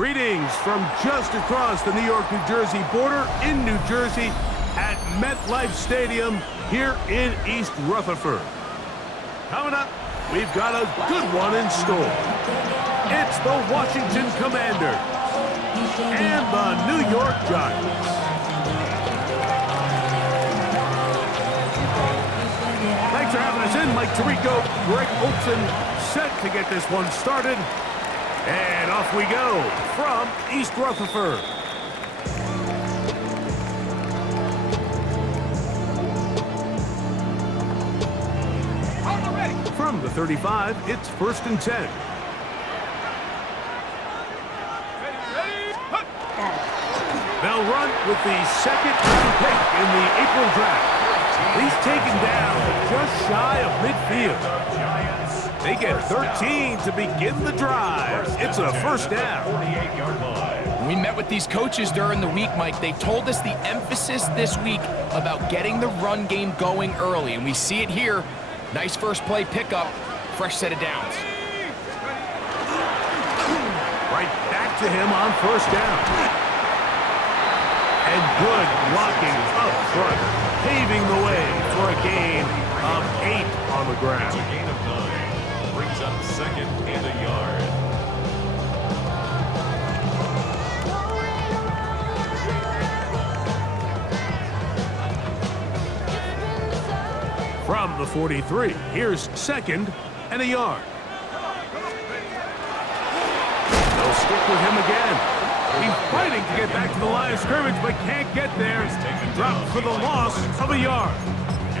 Greetings from just across the New York-New Jersey border in New Jersey at MetLife Stadium here in East Rutherford. Coming up, we've got a good one in store. It's the Washington Commanders and the New York Giants. Thanks for having us in. Mike Tirico, Greg Olson, set to get this one started. And off we go from East Rutherford. From the 35, it's 1st and 10. They'll run with the second round pick in the April draft. He's taken down just shy of midfield. They get 13 to begin the drive. It's a first down. We met with these coaches during the week, Mike. They told us the emphasis this week about getting the run game going early, and we see it here. Nice first play pickup, fresh set of downs. Right back to him on first down. And good blocking up front, paving the way for a gain of 8 on the ground. It's a gain of 9. Brings up 2nd and a yard. From the 43, here's 2nd and a yard. They'll stick with him again. He's fighting to get back to the line of scrimmage, but can't get there. Dropped for the loss of a yard.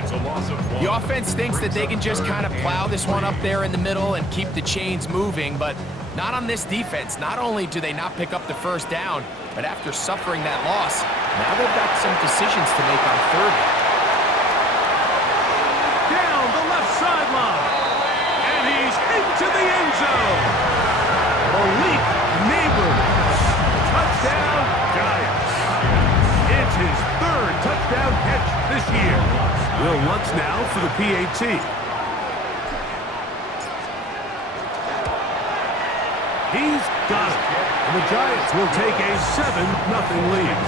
It's a loss of 1. The offense thinks that they can just kind of plow this one up there in the middle and keep the chains moving, but not on this defense. Not only do they not pick up the first down, but after suffering that loss, now they've got some decisions to make on 3rd. Down the left sideline. And he's into the end zone. Malik Neighbors. Touchdown, Giants. It's his 3rd touchdown catch this year. Will Lutz now for the PAT. He's got it. And the Giants will take a 7-0 lead.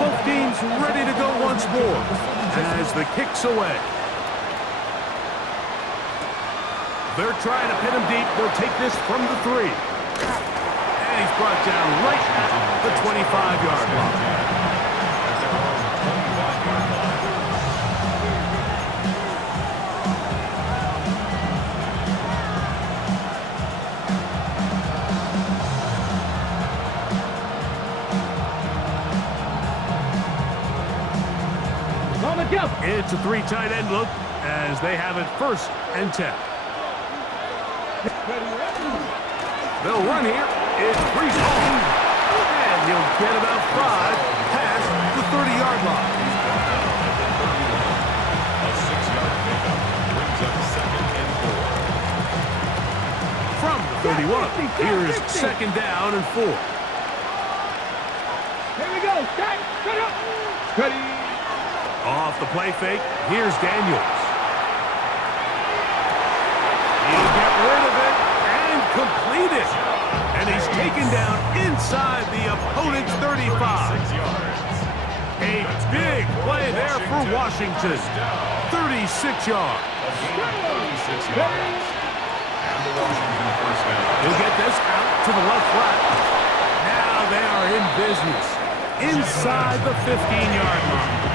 Both teams ready to go once more as the kick's away. They're trying to pin him deep. They'll take this from the 3. And he's brought down right at the 25-yard line. It's a 3 tight end look as they have it 1st and 10. They'll run here. It's Brees Hall. And he'll get about 5 past the 30-yard line. A 6-yard pickup brings up 2nd and 4. From the 31, here's 2nd down and 4. Here we go. Set up. Ready. Off the play fake, here's Daniels. He'll get rid of it and complete it. And he's taken down inside the opponent's 35. 6 yards. A big play there for Washington. 36 yards. A gain of 36 yards. And the Washington first down. He'll get this out to the left flat. Now they are in business inside the 15-yard line.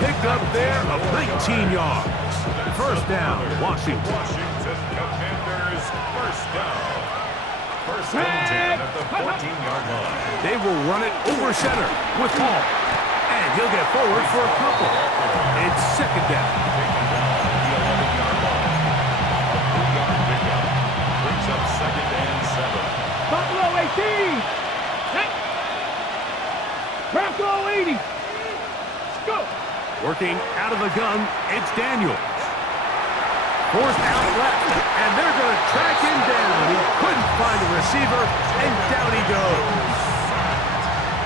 Pick up there of 19 yards. First down, Washington. Washington Commanders first down. 1st and 10 at the 14-yard line. They will run it over center with Hall. And he'll get forward for a couple. It's 2nd down. Taken down at the 11-yard line. A 3-yard pickup brings up 2nd and 7. Buffalo 18. Hey. Bronco 80. Let's go. Working out of the gun, it's Daniels. Forced out left, and they're going to track him down. He couldn't find a receiver, and down he goes.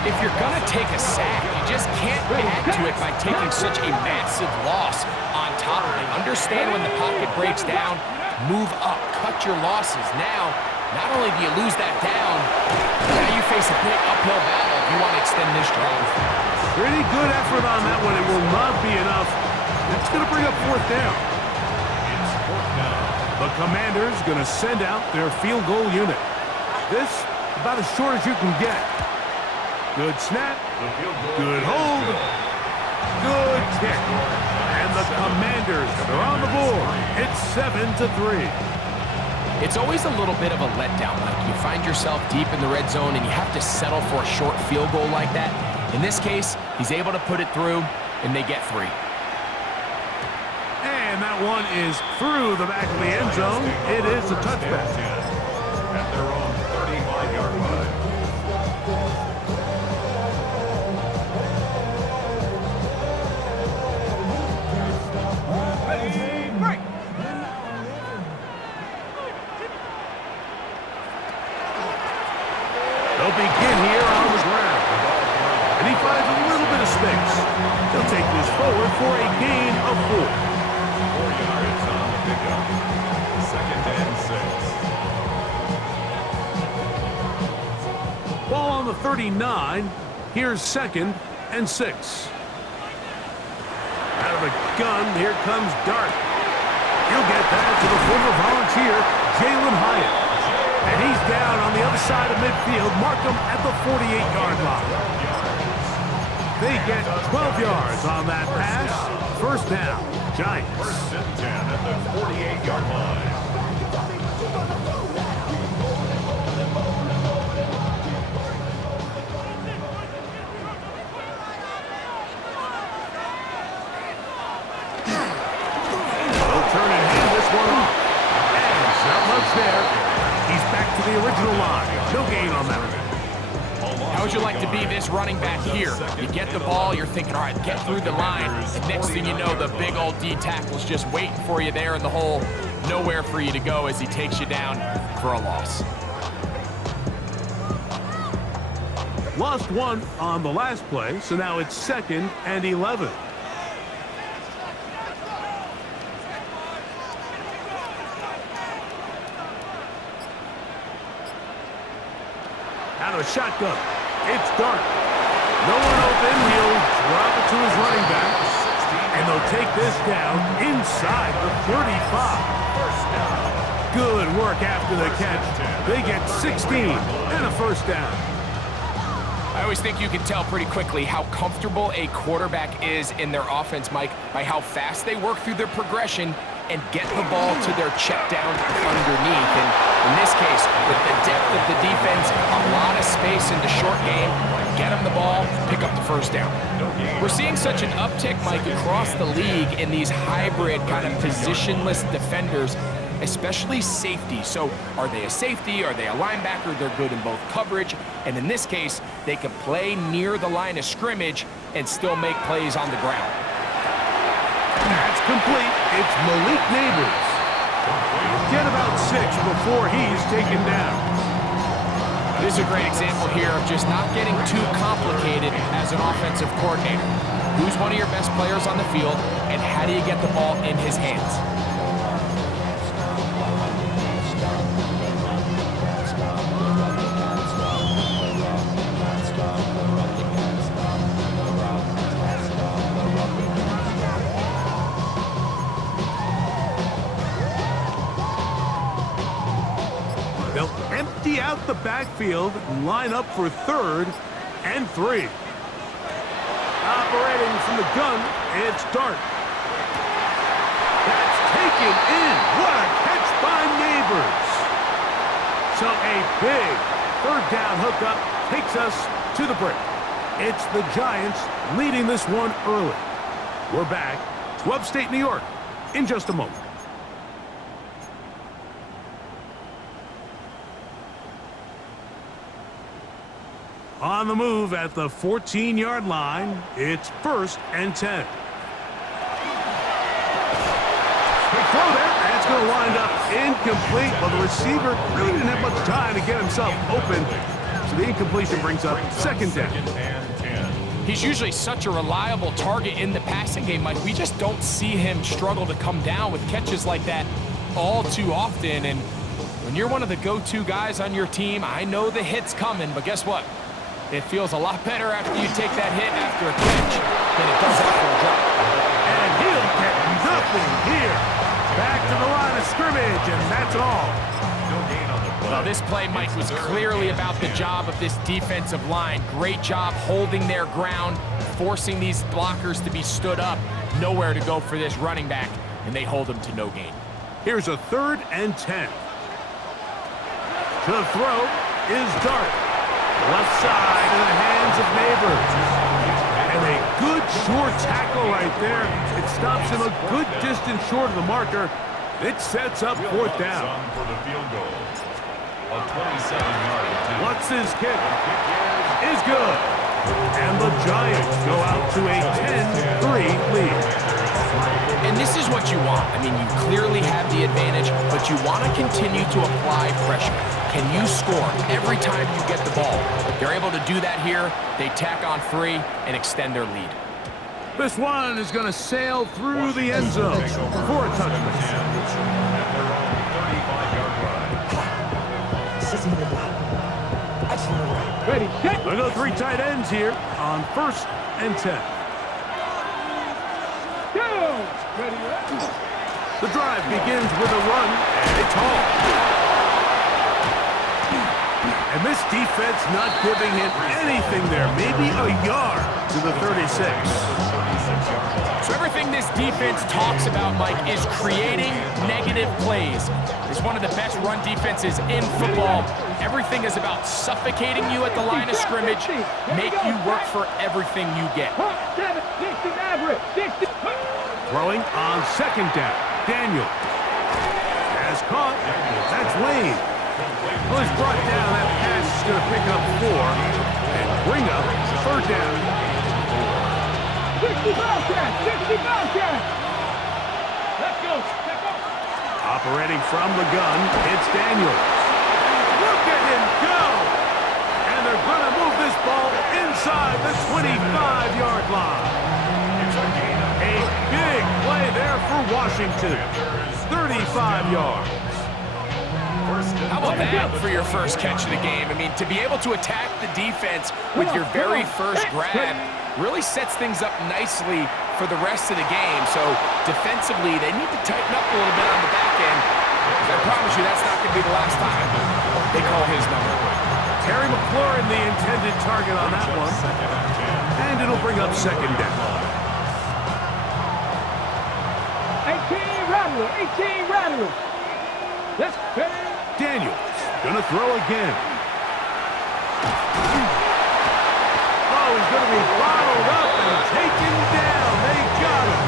if you're going to take a sack, you just can't add to it by taking such a massive loss on top of it. Understand when the pocket breaks down, move up, cut your losses. Now, not only do you lose that down, now you face a big uphill battle if you want to extend this drive. Pretty good effort on that one. It will not be enough. That's going to bring up fourth down. It's fourth down. The Commanders going to send out their field goal unit. This, about as short as you can get. Good snap. Good hold. Good kick. And the Commanders are on the board. It's 7-3. It's always a little bit of a letdown. Like you find yourself deep in the red zone and you have to settle for a short field goal like that. In this case, he's able to put it through, and they get 3. And that one is through the back of the end zone. It is a touchback. At their own 35-yard line. They'll begin here on the ground. And he finds a little bit of space. He'll take this forward for a gain of 4. 4 yards on the pickup. 2nd and 6. Ball on the 39. Here's 2nd and 6. Out of the gun, here comes Dart. He'll get that to the former Volunteer, Jalen Hyatt. And he's down on the other side of midfield. Mark him at the 48-yard line. They get 12 yards on that pass. First down, Giants. 1st and 10 at the 48-yard line. They'll turn and hand this one off. And not much there. He's back to the original line. No gain on that one. How would you like to be this running back here? You get the ball, you're thinking, all right, get through the line. And next thing you know, the big old D tackle's just waiting for you there in the hole. Nowhere for you to go as he takes you down for a loss. Lost one on the last play, so now it's 2nd and 11. Out of a shotgun. It's Dart. No one open. He'll drop it to his running back. And they'll take this down inside the 35. Good work after the catch. They get 16 and a first down. I always think you can tell pretty quickly how comfortable a quarterback is in their offense, Mike, by how fast they work through their progression and get the ball to their check down underneath. And in this case, with the depth of the defense, a lot of space in the short game, get them the ball, pick up the first down. We're seeing such an uptick, Mike, across the league in these hybrid kind of positionless defenders, especially safety. So are they a safety? Are they a linebacker? They're good in both coverage. And in this case, they can play near the line of scrimmage and still make plays on the ground. That's complete. It's Malik Neighbors. Get about 6 before he's taken down. This is a great example here of just not getting too complicated as an offensive coordinator. Who's one of your best players on the field, and how do you get the ball in his hands? They'll empty out the backfield and line up for 3rd and 3. Operating from the gun, it's Dart. That's taken in. What a catch by Neighbors. So a big 3rd down hookup takes us to the break. It's the Giants leading this one early. We're back to upstate New York in just a moment. On the move at the 14-yard line, it's 1st and 10. Big throw there. That's going to wind up incomplete. Well, the receiver really didn't have much time to get himself open. So The incompletion brings up second down. and 10. He's usually such a reliable target in the passing game, Mike. We just don't see him struggle to come down with catches like that all too often. And when you're one of the go-to guys on your team, I know the hit's coming, but guess what? It feels a lot better after you take that hit after a catch than it does after a drop. And he'll get nothing here. Back to the line of scrimmage, and that's all. No gain on the play. Well, this play, Mike, was clearly about the job of this defensive line. Great job holding their ground, forcing these blockers to be stood up. Nowhere to go for this running back, and they hold him to no gain. Here's a 3rd and 10. To throw is Dart. Left side in the hands of Neighbors. And a good short tackle right there. It stops him a good distance short of the marker. It sets up 4th down. For the field goal. A 27-yard attempt. Lutz's kick is good. And the Giants go out to a 10-3 lead. And this is what you want. I mean, you clearly have the advantage, but you want to continue to apply pressure. Can you score every time you get the ball? They're able to do that here. They tack on 3 and extend their lead. This one is going to sail through the end zone for a touchdown. At their own 35-yard line. Ready, set. We'll go 3 tight ends here on 1st and 10. Go. Ready, ready. The drive begins with a run, and it's Hall. And this defense not giving him anything there, maybe a yard to the 36. So everything this defense talks about, Mike, is creating negative plays. It's one of the best run defenses in football. Everything is about suffocating you at the line of scrimmage, make you work for everything you get. 7, 60 average, 60. Throwing on 2nd down, Daniel has caught. That's Wayne. Well, he's brought down. That pass is going to pick up 4 and bring up 3rd down. 60 Bobcat, 60 Bobcat. Let's go, let's go. Operating from the gun, it's Daniels. Look at him go! And they're going to move this ball inside the 25-yard line. A big play there for Washington. 35 yards. How about that for your first catch of the game? I mean, to be able to attack the defense with your very first grab really sets things up nicely for the rest of the game. So defensively, they need to tighten up a little bit on the back end. I promise you that's not going to be the last time they call his number. Terry McLaurin, the intended target on that one. And it'll bring up 2nd down. 18 Rattler, 18 Rattler. Let's go. Daniels gonna throw again. Oh, he's gonna be bottled up and taken down. They got him.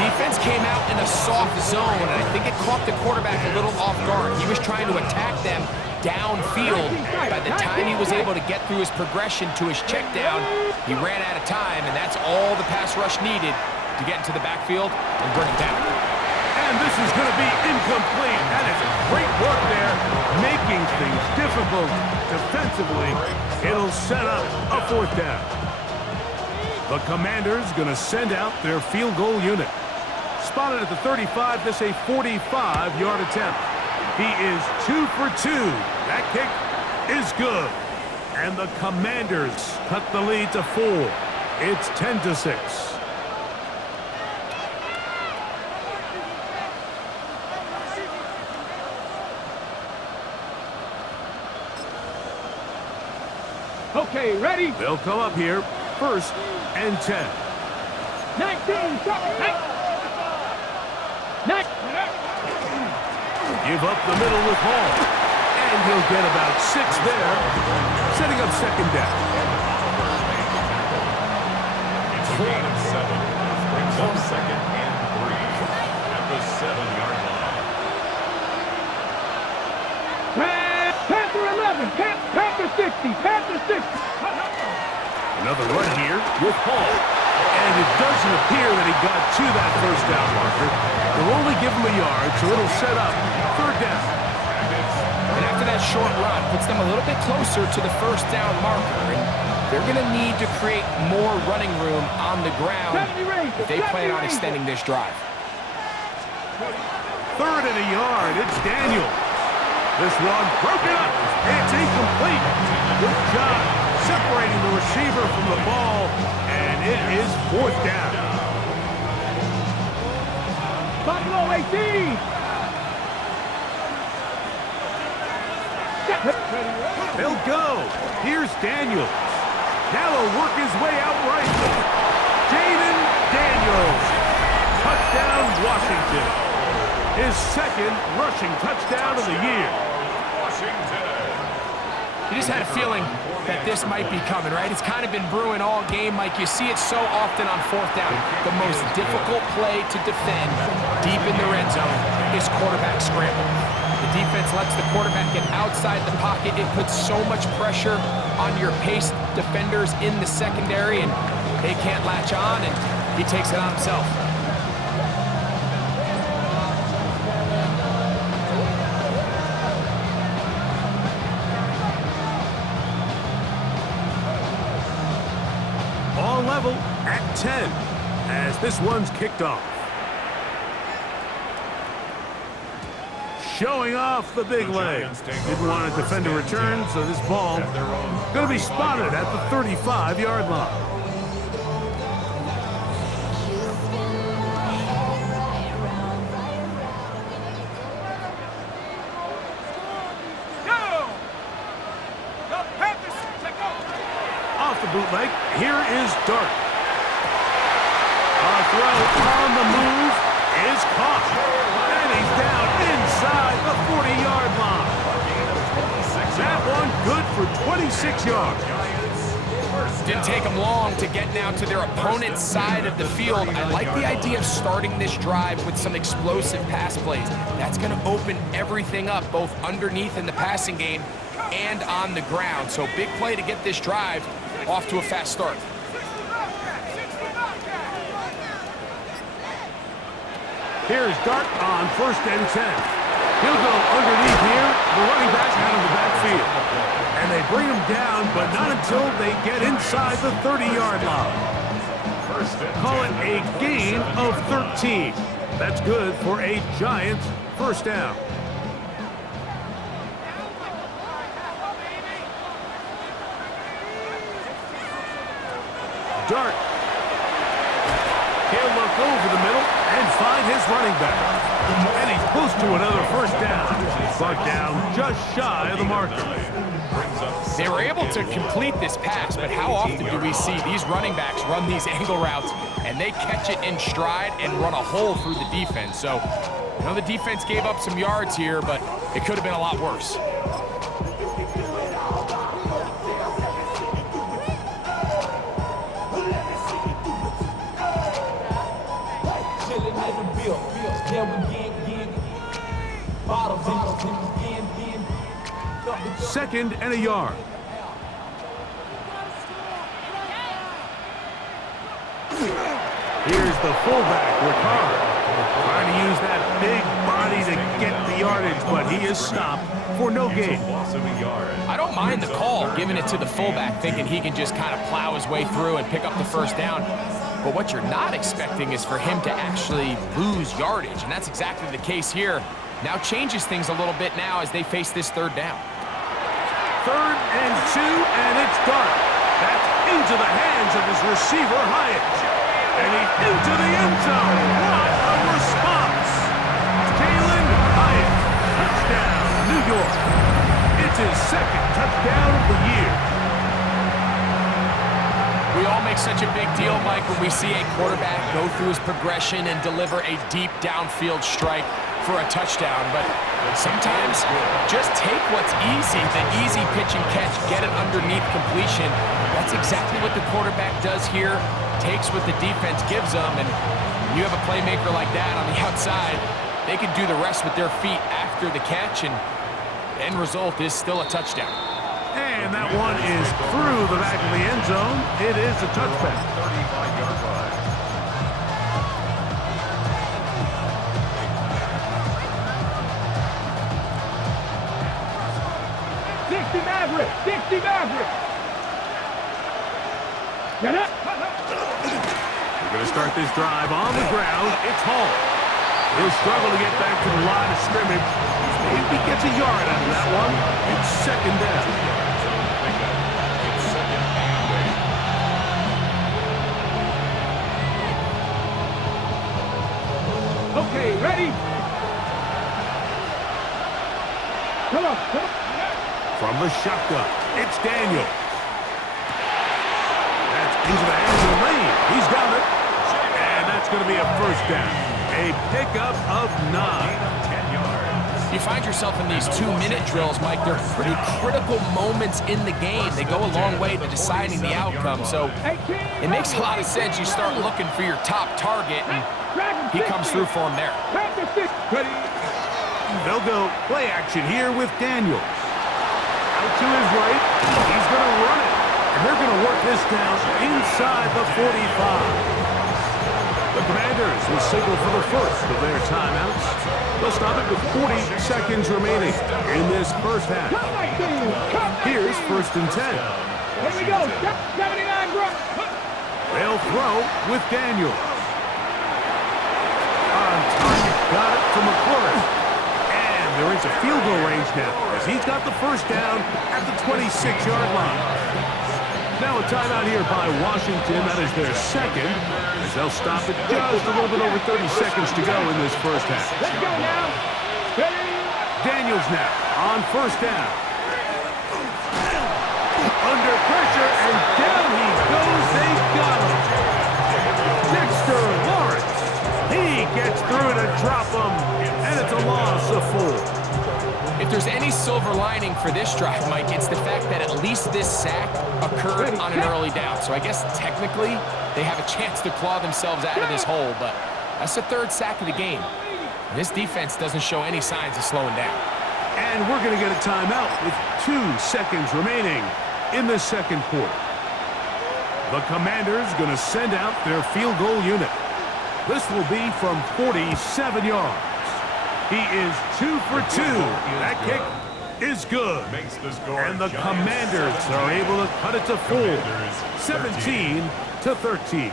Defense came out in a soft zone, and I think it caught the quarterback a little off guard. He was trying to attack them downfield. By the time he was able to get through his progression to his check down, he ran out of time, and that's all the pass rush needed to get into the backfield and bring it down. And this is going to be incomplete. That is great work there, making things difficult defensively. It'll set up a 4th down. The Commanders going to send out their field goal unit. Spotted at the 35, this a 45-yard attempt. He is 2 for 2. That kick is good. And the Commanders cut the lead to 4. It's 10-6. Okay, ready? They'll come up here, 1st and 10. 19, stop. Give up the middle with Hall. And he'll get about 6 there, setting up 2nd down. It's a gain of 7. Brings up 2nd and 3 at the 7-yard line. Panther 11, Panther 60, Panther 60. Another run here with Hall. And it doesn't appear that he got to that 1st down marker. They'll only give him a yard, so it'll set up 3rd down. And after that short run puts them a little bit closer to the first down marker, and they're going to need to create more running room on the ground if they plan on extending this drive. 3rd and a yard. It's Daniels. This one broken up. It's incomplete. Good job separating the receiver from the ball, and it is 4th down. Buffalo 18. They'll go. Here's Daniels. Now he'll work his way out right. Jaden Daniels. Touchdown, Washington. His 2nd rushing touchdown of the year. You just had a feeling that this might be coming, right? It's kind of been brewing all game, Mike. You see it so often on 4th down. The most difficult play to defend deep in the red zone is quarterback scramble. The defense lets the quarterback get outside the pocket. It puts so much pressure on your paced defenders in the secondary, and they can't latch on, and he takes it on himself. All level at 10 as this one's kicked off. Showing off the big leg. Didn't want to defend a return, so this ball going to be spotted at the 35-yard line. Off the bootleg, here is Dart. A throw on the move is caught. And he's down inside the 40-yard line. That one good for 26 yards. Didn't take them long to get now to their opponent's side of the field. I like the idea of starting this drive with some explosive pass plays. That's going to open everything up, both underneath in the passing game and on the ground. So big play to get this drive off to a fast start. Here's Dart on 1st and 10. He'll go underneath here, the running back out of the backfield. And they bring him down, but not until they get inside the 30-yard line. Call it a gain of 13. That's good for a Giants 1st down. Dart. He'll look over the middle and find his running back. And he's close to another 1st down. Brought down just shy of the marker. They were able to complete this pass, but how often do we see these running backs run these angle routes and they catch it in stride and run a hole through the defense? So, you know, the defense gave up some yards here, but it could have been a lot worse. Second and a yard. Here's the fullback, Ricard. Trying to use that big body to get the yardage, but he is stopped for no gain. I don't mind the call, giving it to the fullback, thinking he can just kind of plow his way through and pick up the 1st down. But what you're not expecting is for him to actually lose yardage, and that's exactly the case here. Now changes things a little bit now as they face this 3rd down. 3rd and 2, and it's Dart. That's into the hands of his receiver, Hyatt. And he's into the end zone. What a response. Jalen Hyatt, touchdown, New York. It's his 2nd touchdown of the year. We all make such a big deal, Mike, when we see a quarterback go through his progression and deliver a deep downfield strike for a touchdown. But sometimes just take what's easy, the easy pitch and catch, get an underneath completion. That's exactly what the quarterback does here, takes what the defense gives them, and when you have a playmaker like that on the outside, they can do the rest with their feet after the catch, and the end result is still a touchdown. And that one is through the back of the end zone. It is a touchback. 35-yard line. Maverick. 60 Maverick. Get up. We're going to start this drive on the ground. It's Hall. He'll struggle to get back to the line of scrimmage. Maybe gets a yard out of that one. It's second down. It's second and 8. Okay, ready? Come on, come on. From the shotgun, it's Daniels. That's into the hands of Lane. He's got it. And that's going to be a first down. A pickup of 9. 10 yards. You find yourself in these 2-minute drills, Mike. They're pretty critical moments in the game. They go a long way to deciding the outcome. So it makes a lot of sense. You start looking for your top target, and he comes through for him there. Ready? They'll go play action here with Daniels. Out to his right. He's going to run it. And they're going to work this down inside the 45. The Commanders will signal for the first of their timeouts. They'll stop it with 40 seconds remaining in this first half. Here's first and 10. Here we go. 79 Grunt. They'll throw with Daniels. On target. Got it to McClure. And they're into field goal range now as he's got the first down at the 26-yard line. Now a timeout here by Washington. That is their second, as they'll stop it just a little bit over 30 seconds to go in this first half. Let's go now. Ready? Daniels now on first down. Under pressure, and down he goes. They got him. Dexter Lawrence. He gets through to drop him, and it's a loss of 4. If there's any silver lining for this drive, Mike, it's the fact that at least this sack occurred on an early down. So I guess technically they have a chance to claw themselves out of this hole, but that's the third sack of the game. This defense doesn't show any signs of slowing down. And we're going to get a timeout with 2 seconds remaining in the second quarter. The Commanders going to send out their field goal unit. This will be from 47 yards. He is 2 for 2. That kick is good. And the Commanders are able to cut it to 4. 17-13.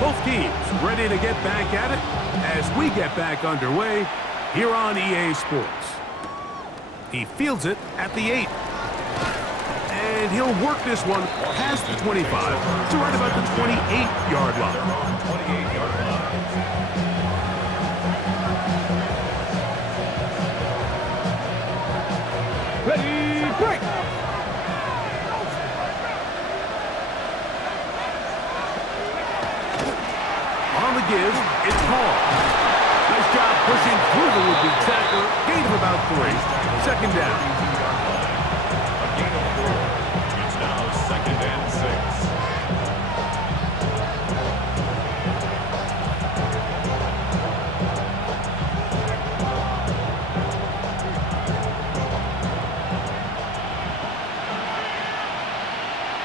Both teams ready to get back at it as we get back underway here on EA Sports. He fields it at the 8. And he'll work this one past the 25 to right about the 28-yard line. 28-yard line. Ready? Break. On the give, it's Hall. Nice job pushing through the would-be tackler. Gain of about 3. Second down. A gain of 4. It's now second and 6.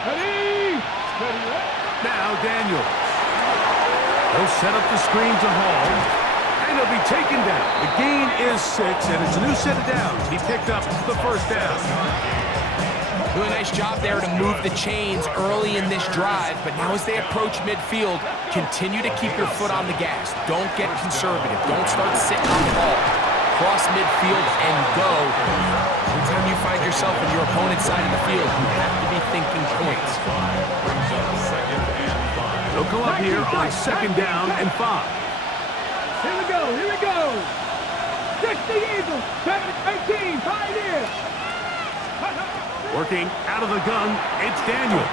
Ready? Now Daniels. He'll set up the screen to Hall. And he'll be taken down. The gain is 6, and it's a new set of downs. He picked up the first down. Really nice job there to move the chains early in this drive, but now as they approach midfield, continue to keep your foot on the gas. Don't get conservative. Don't start sitting on the ball. Cross midfield and go. Anytime you find yourself on your opponent's side of the field, you have to be thinking points. Brings up second and 5. They'll come up here on second down and 5. Here we go. Here we go. 60 Eagles. 18. Pioneer. Working out of the gun, it's Daniels.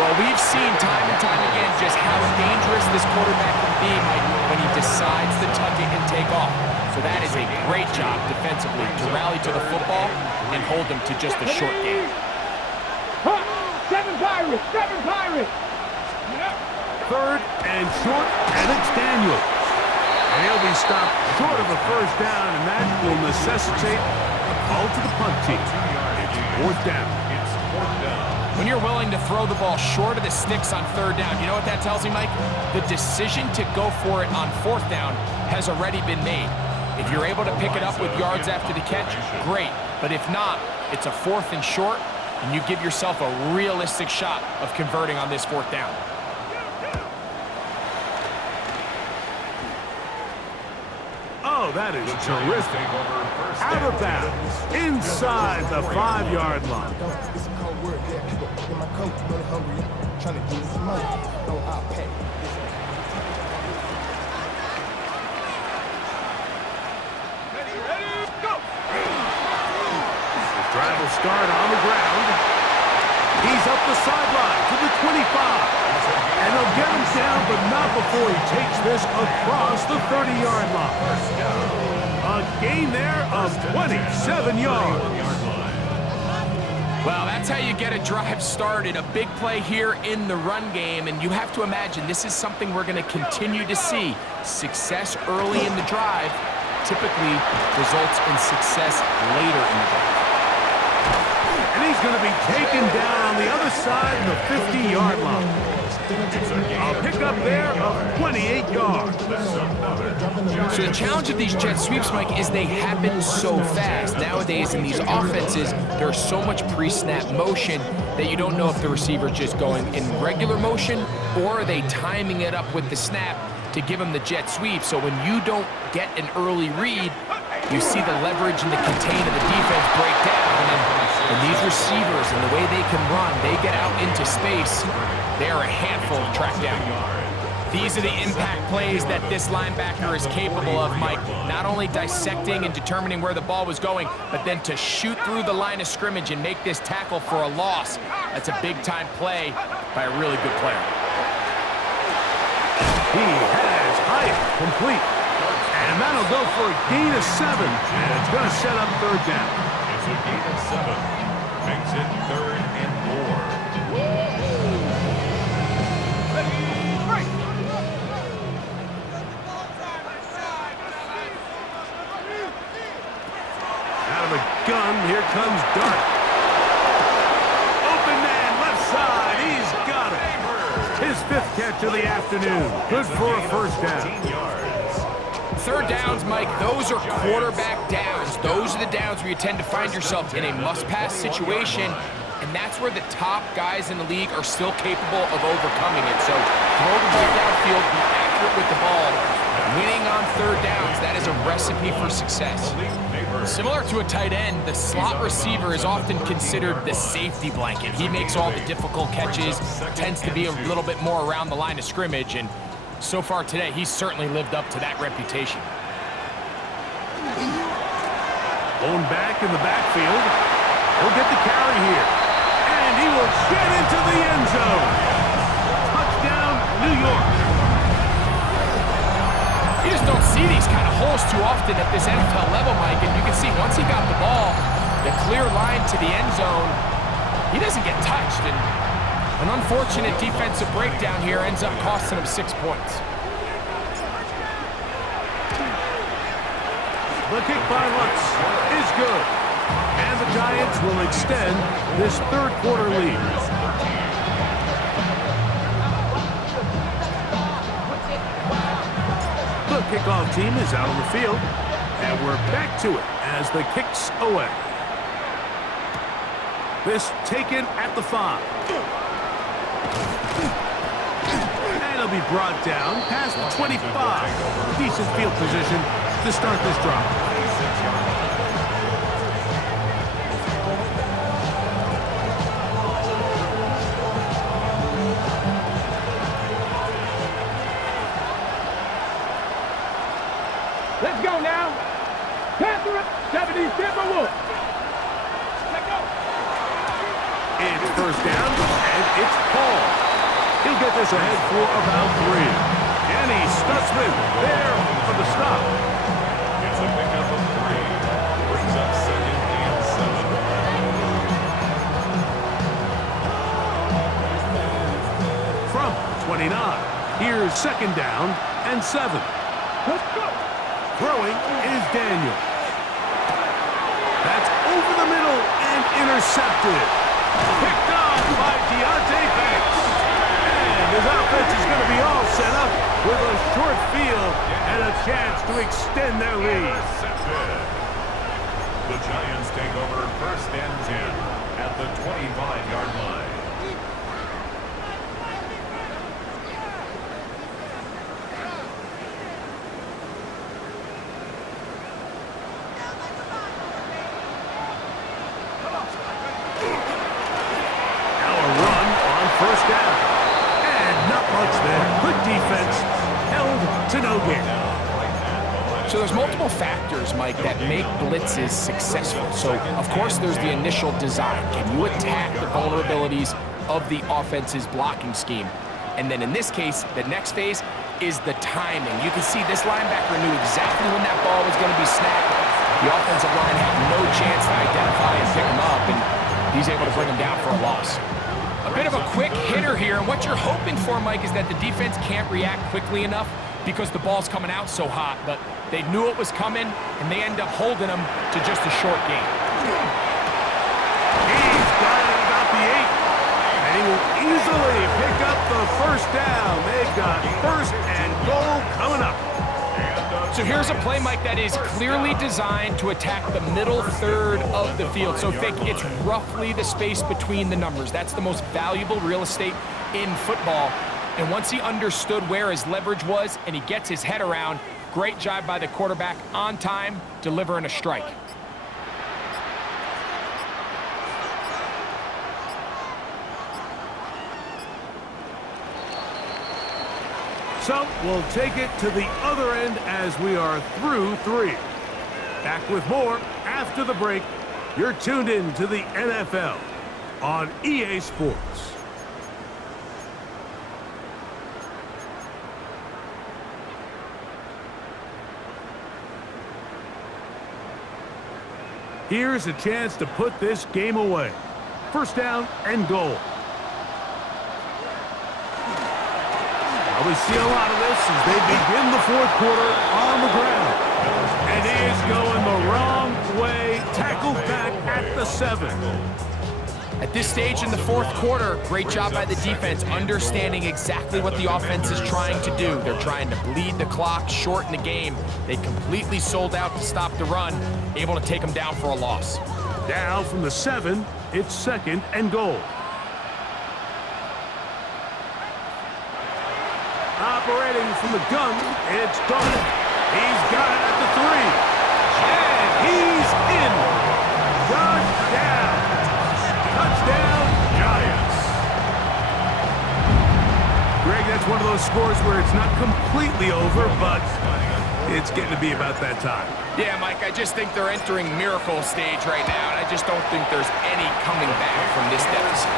Well, we've seen time and time again just how dangerous this quarterback can be, Mike, when he decides to tuck it and take off. So that is a great job defensively to rally to the football and hold them to just a short game. 7 Pirates. 7 Pirates. Third and short, and it's Daniels. And he'll be stopped short of a first down, and that will necessitate a call to the punt team. It's fourth down. It's fourth down. When you're willing to throw the ball short of the sticks on third down, you know what that tells me, Mike? The decision to go for it on fourth down has already been made. If you're able to pick it up with yards after the catch, great. But if not, it's a 4th and short, and you give yourself a realistic shot of converting on this fourth down. Oh, that is terrific. Out of bounds, inside the 5-yard line. Drive will start on the ground. He's up the sideline to the 25. And they'll get him down, but not before he takes this across the 30-yard line. A gain there of 27 yards. Well, that's how you get a drive started. A big play here in the run game, and you have to imagine this is something we're going to continue to see. Success early in the drive typically results in success later in the drive. And he's going to be taken down on the other side of the 50-yard line. A pickup there of 28 yards. So the challenge of these jet sweeps, Mike, is they happen so fast. Nowadays in these offenses, there's so much pre-snap motion that you don't know if the receiver's just going in regular motion or are they timing it up with the snap to give them the jet sweep. So when you don't get an early read, you see the leverage and the contain of the defense break down. And these receivers and the way they can run, they get out into space. They are a handful to track down. These are the impact plays that this linebacker is capable of, Mike. Not only dissecting and determining where the ball was going, but then to shoot through the line of scrimmage and make this tackle for a loss. That's a big-time play by a really good player. He has height complete. And that'll go for a gain of 7. And it's going to set up third down. It's a gain of 7. Makes it 3rd and 4. Out of the gun, here comes Dart. Open man, left side, he's got it. His 5th catch of the afternoon. Good for a first down. Third downs, Mike, those are quarterback downs. Those are the downs where you tend to find yourself in a must-pass situation, and that's where the top guys in the league are still capable of overcoming it. So throw the ball downfield, be accurate with the ball. Winning on third downs, that is a recipe for success. Similar to a tight end, the slot receiver is often considered the safety blanket. He makes all the difficult catches, tends to be a little bit more around the line of scrimmage, and so far today, he's certainly lived up to that reputation. Going back in the backfield. He'll get the carry here. And he will get into the end zone. Touchdown, New York. You just don't see these kind of holes too often at this NFL level, Mike. And you can see once he got the ball, the clear line to the end zone, he doesn't get touched. And an unfortunate defensive breakdown here ends up costing him 6 points. The kick by Lutz is good. And the Giants will extend this third quarter lead. The kickoff team is out on the field. And we're back to it as the kick's away. This taken at the 5. And he'll be brought down past the 25. Decent field position to start this drive. Let's go now. Panther 70 Timberwolves. It's first down, and it's Paul. He'll get this ahead for about 3. And he's Stutzman there for the stop. It's a pickup of 3. Brings up 2nd and 7. From 29. Here's 2nd down and 7. Let's go. Throwing is Daniel. That's over the middle and intercepted. Picked off by Deontay Banks. And his offense is going to be all set up with a short field and a chance to extend their lead. The Giants take over 1st and 10 at the 25-yard line. Now a run on 1st down. And not much there. Good defense. Held to no gain. So there's multiple factors, Mike, that make blitzes successful. So, of course, there's the initial design. Can you attack the vulnerabilities of the offense's blocking scheme? And then in this case, the next phase is the timing. You can see this linebacker knew exactly when that ball was going to be snapped. The offensive line had no chance to identify and pick him up, and he's able to bring him down for a loss. A bit of a quick hitter here, and what you're hoping for, Mike, is that the defense can't react quickly enough because the ball's coming out so hot, but they knew it was coming, and they end up holding him to just a short gain. He's got it at about the 8. And he will easily pick up the 1st down. They've got 1st and goal coming up. So here's a play, Mike, that is clearly designed to attack the middle third of the field. So think it's roughly the space between the numbers. That's the most valuable real estate in football. And once he understood where his leverage was and he gets his head around, great job by the quarterback on time, delivering a strike. So we'll take it to the other end as we are through 3. Back with more after the break. You're tuned in to the NFL on EA Sports. Here's a chance to put this game away. 1st down and goal. Now we see a lot of this as they begin the 4th quarter on the ground. And he is going the wrong way. Tackled back at the 7. At this stage in the 4th quarter, great job by the defense, understanding exactly what the offense is trying to do. They're trying to bleed the clock, shorten the game. They completely sold out to stop the run, able to take them down for a loss. Now from the 7, it's 2nd and goal. Operating from the gun, it's Darnold. He's got it at the 3. And he's in. Touchdown. Touchdown, Giants. Greg, that's one of those scores where it's not completely over, but it's getting to be about that time. Yeah, Mike, I just think they're entering miracle stage right now, and I just don't think there's any coming back from this deficit.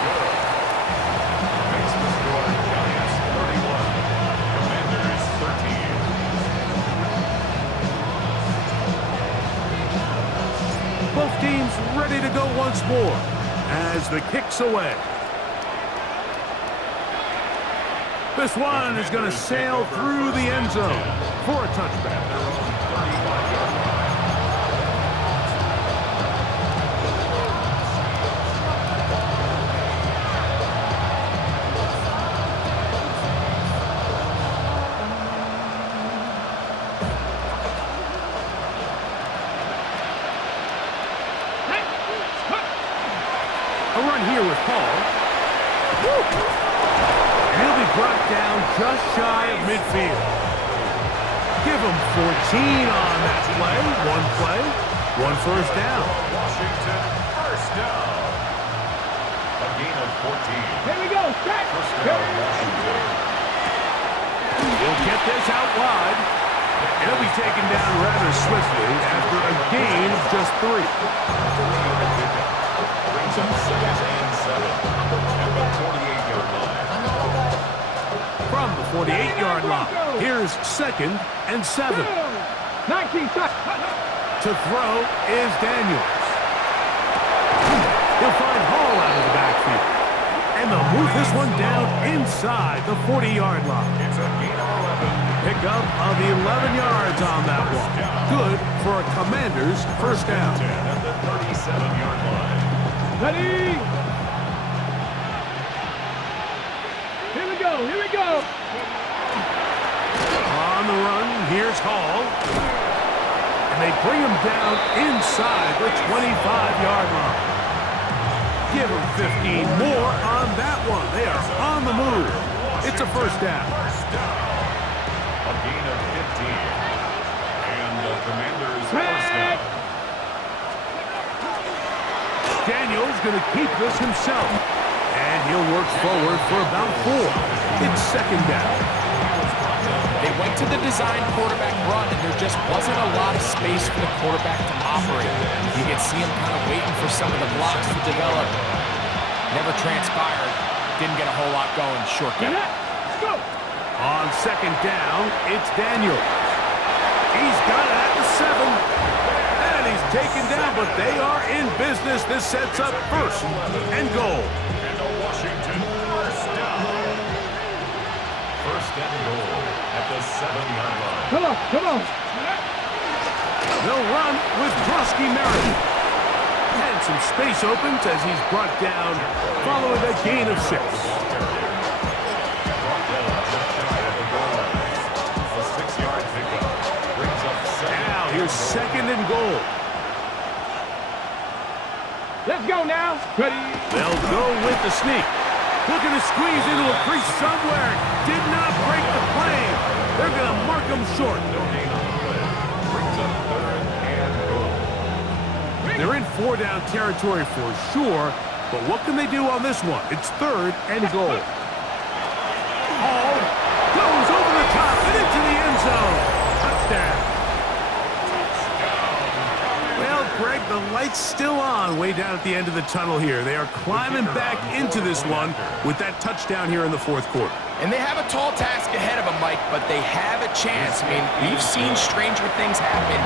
Makes the score Giants 31, Commanders 13. Both teams ready to go once more as the kick's away. This one is going to sail through the end zone for a touchback. A run here with Paul. And he'll be brought down just shy of midfield. Give him 14 on that play. One 1st down. Washington, 1st down. A gain of 14. Here we go. Set. First down, Washington. We'll get this out wide. And he'll be taken down rather swiftly after a gain of just 3. Brings up 2nd and 7 at the 48-yard line. From the 48-yard line, here's 2nd and 7. 19 seconds. To throw is Daniels. He'll find Hall out of the backfield. And they'll move this one down inside the 40-yard line. It's a gain of 11. Pickup of 11 yards on that one. Good for a Commander's 1st down. 10 at the 37-yard line. Ready. Here we go. On the run, here's Hall. And they bring him down inside the 25-yard line. Give him 15 more on that one. They are on the move. It's a first down. A gain of 15. And the Commanders first down. Daniel's going to keep this himself. And he'll work forward for about 4. It's second down. They went to the design quarterback run, and there just wasn't a lot of space for the quarterback to operate. You could see him kind of waiting for some of the blocks to develop. Never transpired. Didn't get a whole lot going. Short game. Let's go. On second down, it's Daniel. He's got it at the 7. And he's taken down, but they are in business. This sets up first and goal. And a Washington first down. First and goal at the 7-yard line. Come on, come on. They'll run with Drosky Merritt. And some space opens as he's brought down following a gain of 6. Brought down just shy of the goal line. A 6-yard pickup brings up second. Now here's second and goal. Let's go now. Ready. They'll go with the sneak. Looking to squeeze into a crease somewhere. Did not break the plane. They're going to mark him short. No gain on the play. Brings up third and goal. They're in 4-down territory for sure, but what can they do on this one? It's third and goal. Hall goes over the top and into the end zone. Touchdown. Well, Greg, the light's still on way down at the end of the tunnel here. They are climbing back into this one with that touchdown here in the fourth quarter. And they have a tall task ahead of them, Mike, but they have a chance. I mean, we've seen stranger things happen.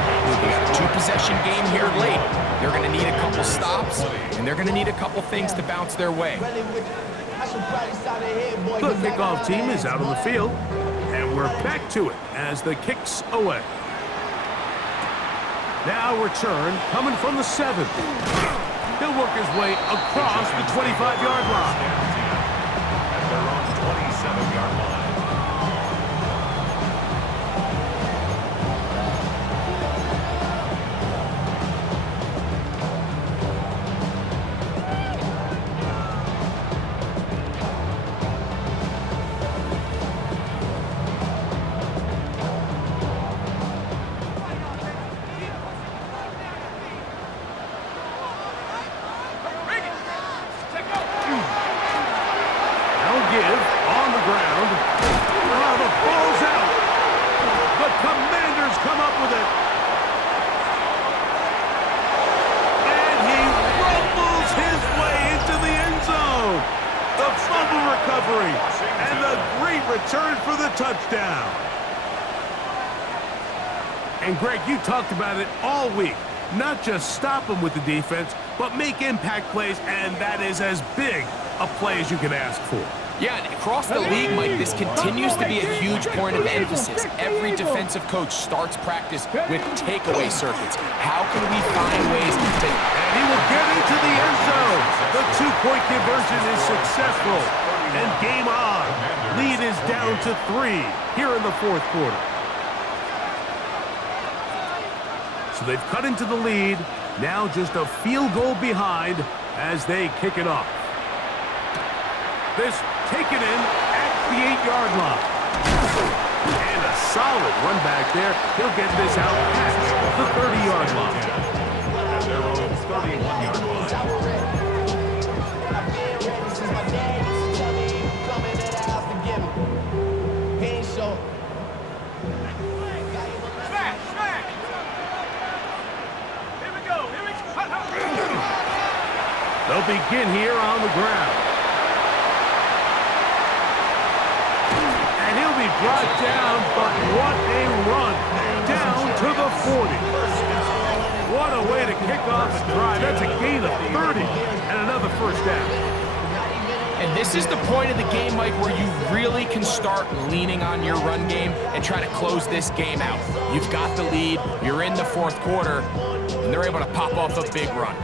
They got a 2-possession game here late. They're going to need a couple stops, and they're going to need a couple things to bounce their way. The kickoff team is out on the field, and we're back to it as the kick's away. Now return coming from the 7. He'll work his way across the 25-yard line. At their own 27-yard line. And the great return for the touchdown. And Greg, you talked about it all week. Not just stop them with the defense, but make impact plays, and that is as big a play as you can ask for. Yeah, and across the league, Mike, this continues to be a huge point of emphasis. Every defensive coach starts practice with takeaway circuits. How can we find ways to... And he will get into the end zone. The 2-point conversion is successful. And game on. Lead is down to 3 here in the fourth quarter. So they've cut into the lead. Now just a field goal behind as they kick it off. This taken in at the 8-yard line. And a solid run back there. He'll get this out past the 30-yard line. At their own 31-yard line. They'll begin here on the ground. And he'll be brought down, but what a run. Down to the 40. What a way to kick off a drive. That's a gain of 30 and another first down. And this is the point of the game, Mike, where you really can start leaning on your run game and try to close this game out. You've got the lead, you're in the fourth quarter, and they're able to pop off a big run.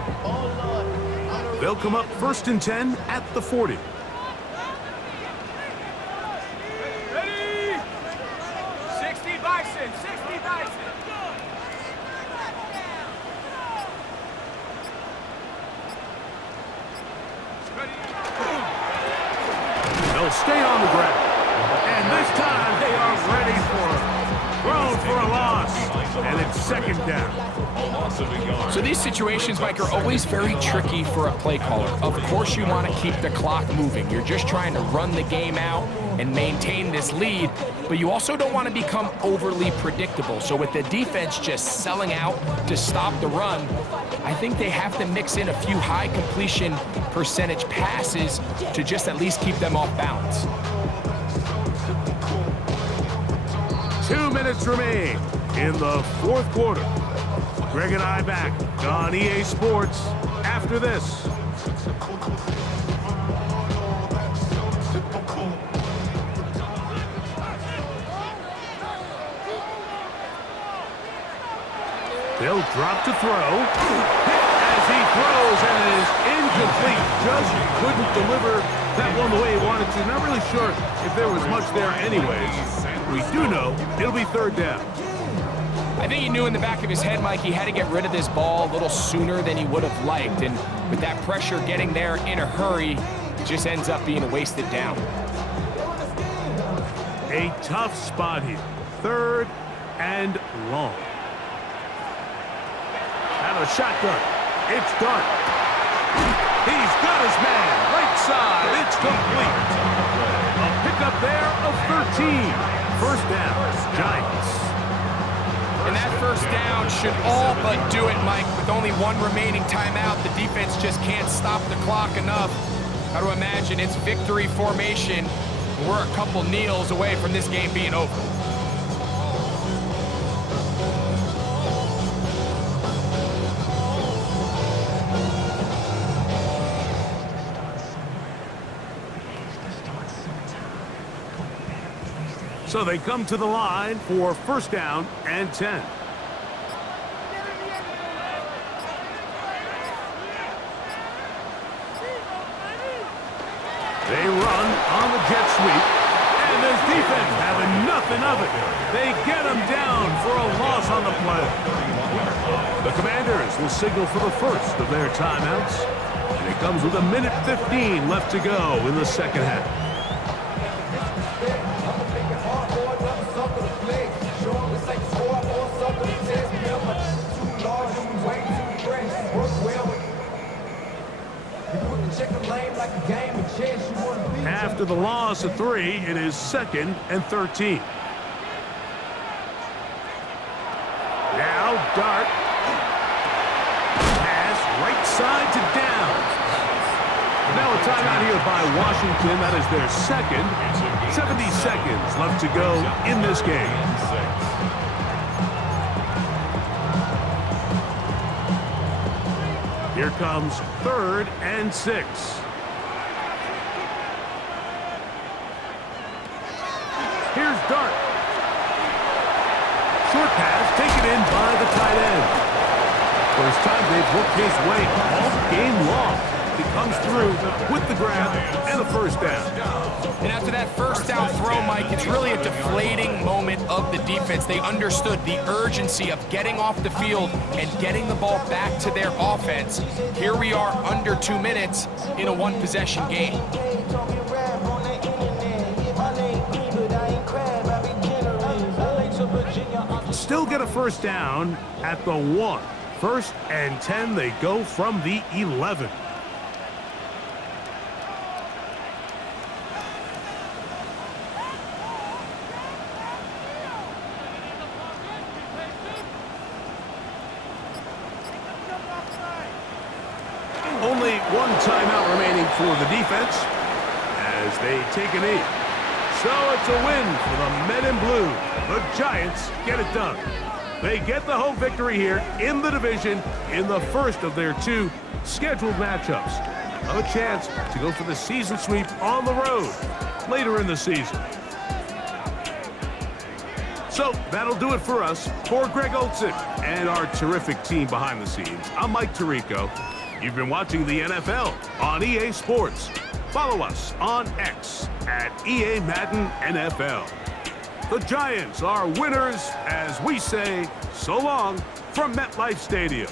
They'll come up 1st and 10 at the 40. They'll stay on the ground. And this time they are ready for it. Thrown for a loss. And it's second down. So these situations, Mike, are always very tricky for a play caller. Of course you want to keep the clock moving. You're just trying to run the game out and maintain this lead, but you also don't want to become overly predictable. So with the defense just selling out to stop the run, I think they have to mix in a few high completion percentage passes to just at least keep them off balance. 2 minutes remain in the fourth quarter. Greg and I back on EA Sports after this. They'll drop to throw. Hit as he throws, and it is incomplete. Just couldn't deliver that one the way he wanted to. Not really sure if there was much there anyways. We do know it'll be third down. I think he knew in the back of his head, Mike, he had to get rid of this ball a little sooner than he would have liked. And with that pressure getting there in a hurry, it just ends up being a wasted down. A tough spot here. Third and long. Out of the shotgun. It's Dart. He's got his man. Right side. It's complete. A pickup there of 13. First down, Giants. And that first down should all but do it, Mike. With only one remaining timeout, the defense just can't stop the clock enough. Got to imagine it's victory formation. We're a couple kneels away from this game being over. So they come to the line for first down and 10. They run on the jet sweep, and this defense having nothing of it. They get him down for a loss on the play. The Commanders will signal for the first of their timeouts, and it comes with 1:15 left to go in the second half. After the loss of 3, it is 2nd and 13. Now Dart. Pass right side to Downs. Now a timeout here by Washington. That is their second. 70 seconds left to go in this game. Here comes 3rd and 6. Here's Dart. Short pass taken in by the tight end. First time they've worked his way all game long. He comes through with the grab and a first down. And after that first down throw, Mike, it's really a deflating moment of the defense. They understood the urgency of getting off the field and getting the ball back to their offense. Here we are under 2 minutes in a one-possession game. Still get a first down at the 1. 1st and 10, they go from the 11. Only one timeout remaining for the defense as they take a knee. So it's a win for the men in blue. The Giants get it done. They get the home victory here in the division in the first of their 2 scheduled matchups. A chance to go for the season sweep on the road later in the season. So that'll do it for us. For Greg Olson and our terrific team behind the scenes, I'm Mike Tirico. You've been watching the NFL on EA Sports. Follow us on X at EA Madden NFL. The Giants are winners as we say so long from MetLife Stadium.